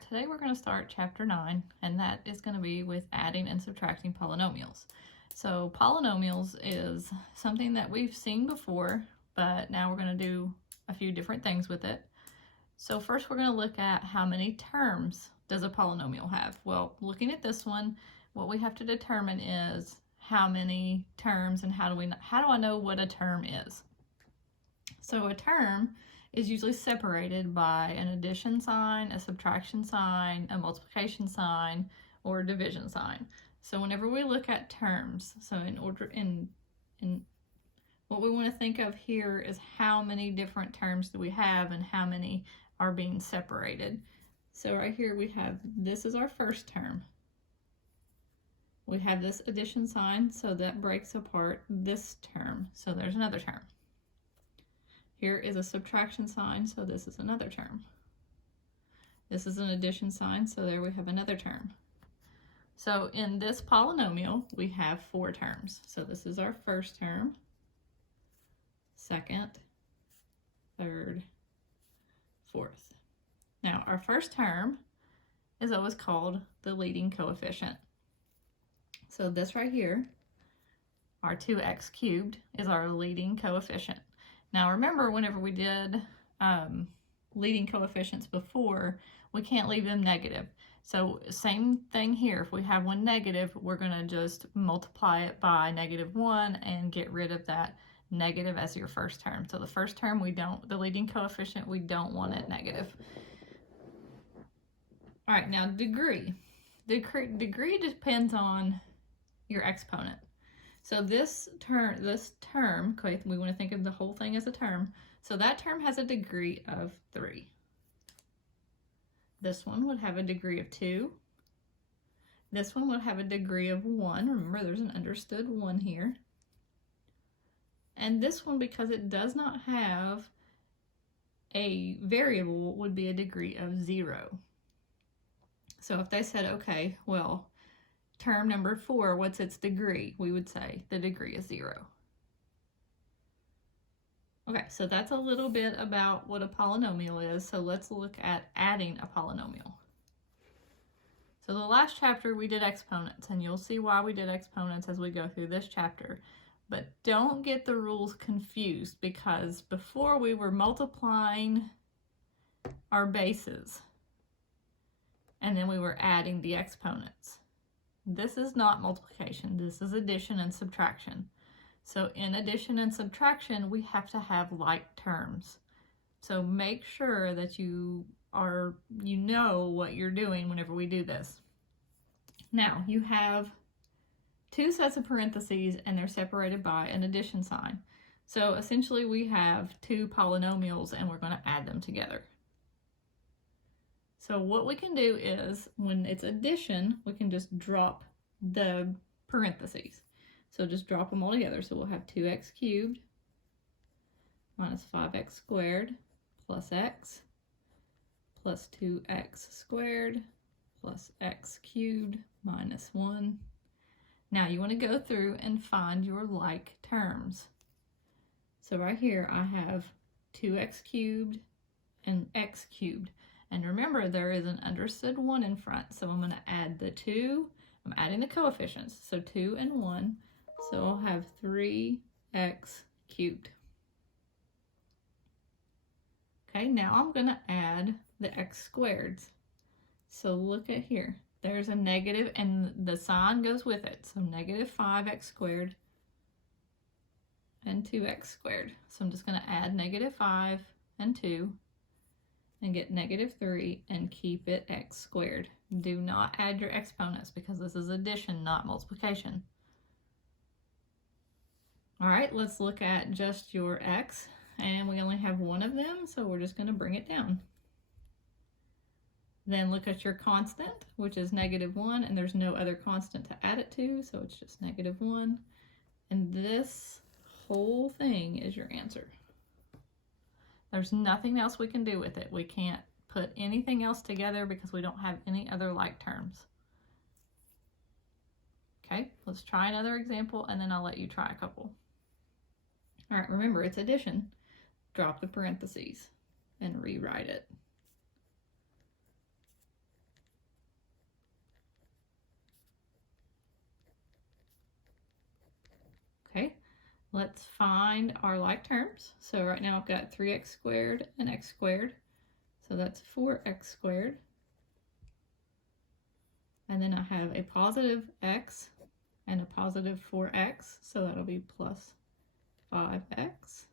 right, today we're going to start chapter 9, and that is going to be with adding and subtracting polynomials. So polynomials is something that we've seen before, but now we're going to do a few different things with it. So first we're going to look at how many terms does a polynomial have. Well, looking at this one, what we have to determine is how many terms and how do I know what a term is. So a term is usually separated by an addition sign, a subtraction sign, a multiplication sign, or a division sign. So whenever we look at terms, so in what we want to think of here is how many different terms do we have and how many are being separated. So right here we have, this is our first term. We have this addition sign, so that breaks apart this term. So there's another term. Here is a subtraction sign, so this is another term. This is an addition sign, so there we have another term. So in this polynomial, we have 4 terms. So this is our first term, second, third, fourth. Now our first term is always called the leading coefficient. So this right here, our 2x cubed, is our leading coefficient. Now remember, whenever we did leading coefficients before, we can't leave them negative. So same thing here. If we have one negative, we're going to just multiply it by -1 and get rid of that negative as your first term. So the first term, the leading coefficient, we don't want it negative. All right, now degree. Degree depends on your exponent. So this term, okay, we want to think of the whole thing as a term. So that term has a degree of 3. This one would have a degree of 2. This one would have a degree of 1. Remember, there's an understood 1 here. And this one, because it does not have a variable, would be a degree of 0. So if they said, okay, well, term number 4, what's its degree? We would say the degree is 0. Okay, so that's a little bit about what a polynomial is. So let's look at adding a polynomial. So the last chapter we did exponents, and you'll see why we did exponents as we go through this chapter. But don't get the rules confused, because before we were multiplying our bases, and then we were adding the exponents. This is not multiplication, this is addition and subtraction. So in addition and subtraction, we have to have like terms. So make sure that you know what you're doing whenever we do this. Now you have 2 sets of parentheses and they're separated by an addition sign. So essentially we have 2 polynomials and we're going to add them together. So what we can do is, when it's addition, we can just drop the parentheses. So just drop them all together. So we'll have 2x cubed minus 5x squared plus x plus 2x squared plus x cubed minus 1. Now you want to go through and find your like terms. So right here I have 2x cubed and x cubed. And remember, there is an understood 1 in front, so I'm going to add the 2. I'm adding the coefficients, so 2 and 1. So I'll have 3x cubed. Okay, now I'm going to add the x squareds. So look at here. There's a negative, and the sign goes with it. So negative 5x squared and 2x squared. So I'm just going to add negative 5 and 2. And get negative 3 and keep it x squared. Do not add your exponents because this is addition, not multiplication. All right, let's look at just your x, and we only have one of them, so we're just going to bring it down. Then look at your constant, which is -1, and there's no other constant to add it to, so it's just -1. And this whole thing is your answer. There's nothing else we can do with it. We can't put anything else together because we don't have any other like terms. Okay, let's try another example and then I'll let you try a couple. All right, remember it's addition. Drop the parentheses and rewrite it. Let's find our like terms. So right now I've got 3x squared and x squared. So that's 4x squared. And then I have a positive x and a positive 4x. So that'll be plus 5x.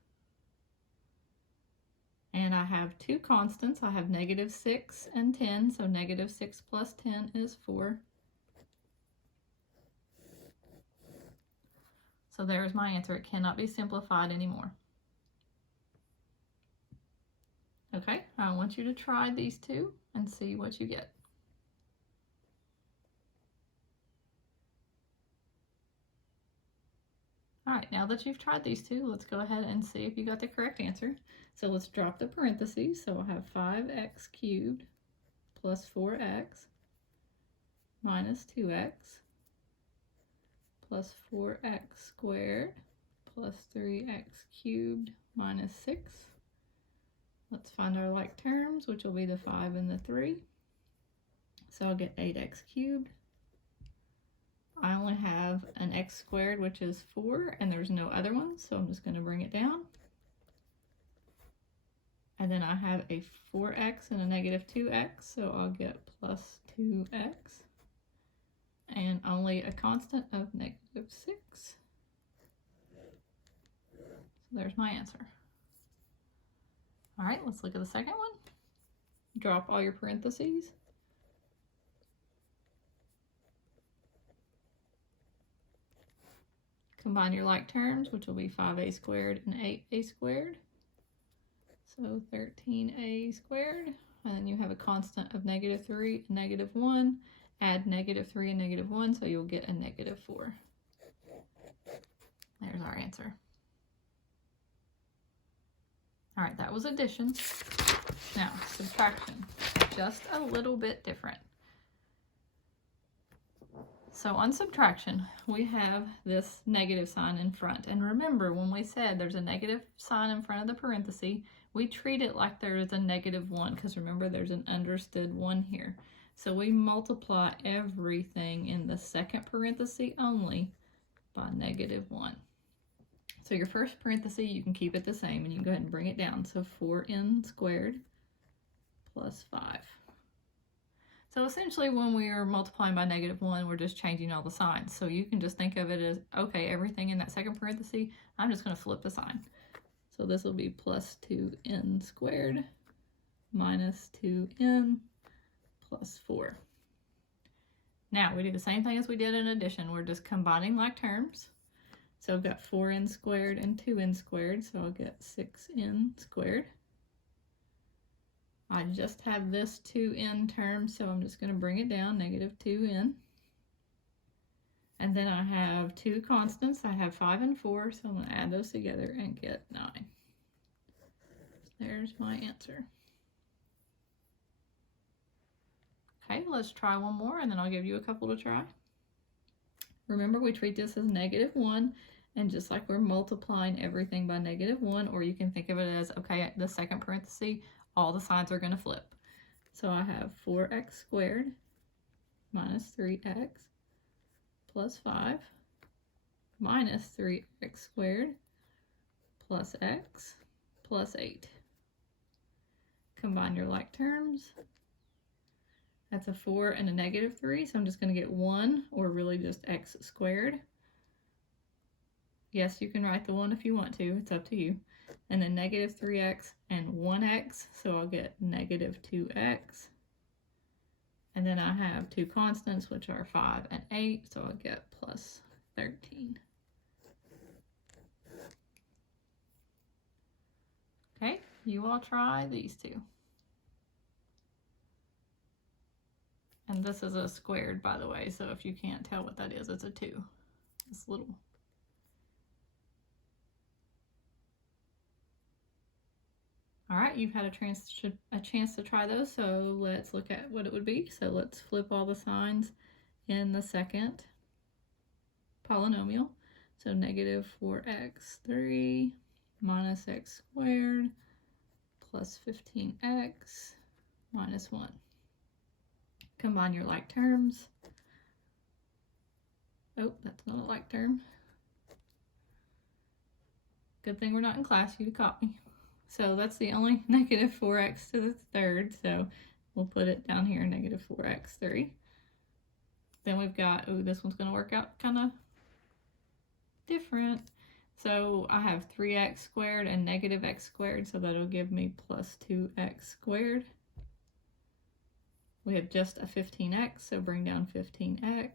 And I have two constants. I have negative 6 and 10. So negative 6 plus 10 is 4. So there's my answer. It cannot be simplified anymore. Okay, I want you to try these two and see what you get. All right, now that you've tried these two, let's go ahead and see if you got the correct answer. So let's drop the parentheses. So I'll have 5x cubed plus 4x minus 2x plus 4x squared plus 3x cubed minus 6. Let's find our like terms, which will be the 5 and the 3. So I'll get 8x cubed. I only have an x squared, which is 4, and there's no other ones, so I'm just going to bring it down. And then I have a 4x and a negative 2x, so I'll get plus 2x. And only a constant of negative 6. So there's my answer. All right, let's look at the second one. Drop all your parentheses. Combine your like terms, which will be 5a squared and 8a squared. So 13a squared. And then you have a constant of negative 3 and negative 1. Add negative 3 and negative 1, so you'll get a negative 4. There's our answer. All right, that was addition. Now, subtraction. Just a little bit different. So on subtraction, we have this negative sign in front. And remember, when we said there's a negative sign in front of the parenthesis, we treat it like there is a negative 1, because remember, there's an understood 1 here. So we multiply everything in the second parenthesis only by negative 1. So your first parenthesis, you can keep it the same, and you can go ahead and bring it down. So 4n squared plus 5. So essentially, when we are multiplying by negative 1, we're just changing all the signs. So you can just think of it as, okay, everything in that second parenthesis, I'm just going to flip the sign. So this will be plus 2n squared minus 2n plus 4. Now, we do the same thing as we did in addition. We're just combining like terms. So I've got 4n squared and 2n squared, so I'll get 6n squared. I just have this 2n term, so I'm just going to bring it down, negative 2n. And then I have two constants. I have 5 and 4, so I'm going to add those together and get 9. There's my answer. Okay, let's try one more, and then I'll give you a couple to try. Remember, we treat this as negative 1, and just like we're multiplying everything by negative 1, or you can think of it as, okay, the second parenthesis, all the signs are going to flip. So I have 4x squared minus 3x plus 5 minus 3x squared plus x plus 8. Combine your like terms. That's a 4 and a negative 3, so I'm just going to get 1, or really just x squared. Yes, you can write the 1 if you want to. It's up to you. And then negative 3x and 1x, so I'll get negative 2x. And then I have two constants, which are 5 and 8, so I'll get plus 13. Okay, you all try these two. And this is a squared, by the way, so if you can't tell what that is, it's a 2. This little. All right, you've had a chance to try those, so let's look at what it would be. So let's flip all the signs in the second polynomial. So negative 4x3 minus x squared plus 15x minus 1. Combine your like terms. Oh, that's not a like term. Good thing we're not in class, you'd have caught me. So that's the only negative 4x to the third, so we'll put it down here, negative 4x3. Then we've got, ooh, this one's going to work out kind of different. So I have 3x squared and negative x squared, so that'll give me plus 2x squared. We have just a 15x, so bring down 15x.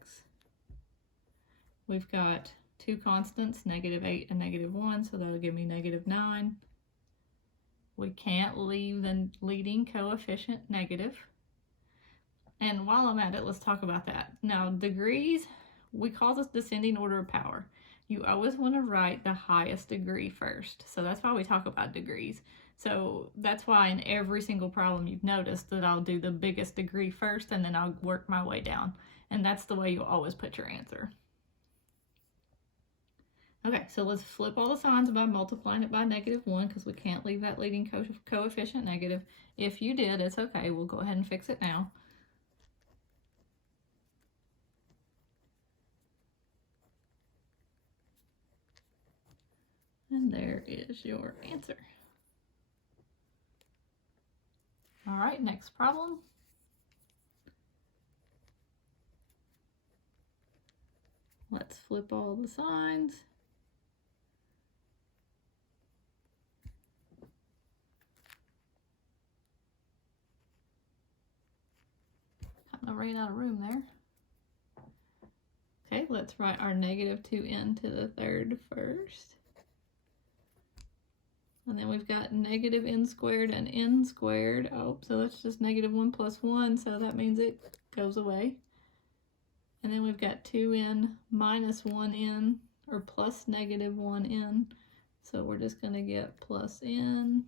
We've got two constants, negative 8 and negative 1, so that'll give me negative 9. We can't leave the leading coefficient negative. And while I'm at it, let's talk about that. Now, degrees, we call this descending order of power. You always want to write the highest degree first. So that's why we talk about degrees. So that's why in every single problem you've noticed that I'll do the biggest degree first and then I'll work my way down. And that's the way you'll always put your answer. Okay, so let's flip all the signs by multiplying it by negative 1 because we can't leave that leading coefficient negative. If you did, it's okay. We'll go ahead and fix it now. And there is your answer. All right, next problem. Let's flip all the signs. Kind of ran out of room there. Okay, let's write our negative 2n to the third first. And then we've got negative n squared and n squared. Oh, so that's just negative 1 plus 1, so that means it goes away. And then we've got 2n minus 1n, or plus negative 1n. So we're just going to get plus n.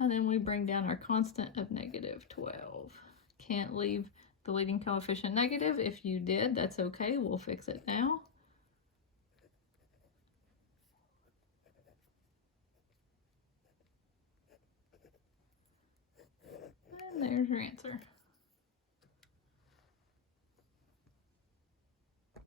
And then we bring down our constant of negative 12. Can't leave the leading coefficient negative. If you did, that's okay. We'll fix it now. And there's your answer.